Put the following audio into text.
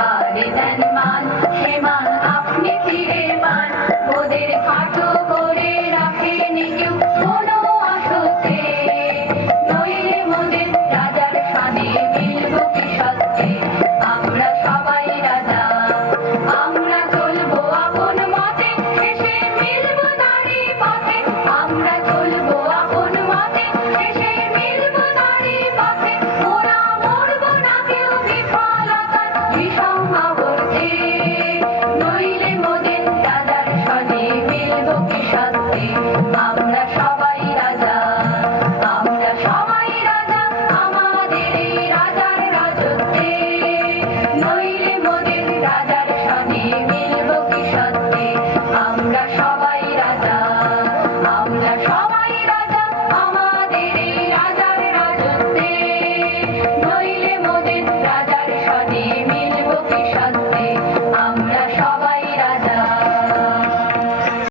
এবারে দেন মান, সে মান আপনি ফিরে পান। ওদের খাটো করে রাখেনি কেউ কোনো আসতে, নইলে মোদের রাজার সাথে মিলব কি সত্যি। আমরা সবাই রাজা, আমরা চলবো আপন মতে, শেষে মিলব তারই পথে। আমরা চলবো আপন মতে, শেষে মিলব তারই পথে। ওরা মরব না কেউ বিফলতার বিষম আবর্তে, নইলে মোদের রাজার সনে মিলব কি সত্যি। আমরা সবাই রাজা, আমরা সবাই রাজা, আমাদের এই রাজার রাজত্বে, নইলে মোদের রাজার সনে মিলব কি সত্যি। আমরা সবাই রাজা, আমরা সবাই রাজা, আমাদের এই রাজার রাজত্বে, নইলে মোদের রাজার সনে মিলব কি সত্যি। আমরা সবাই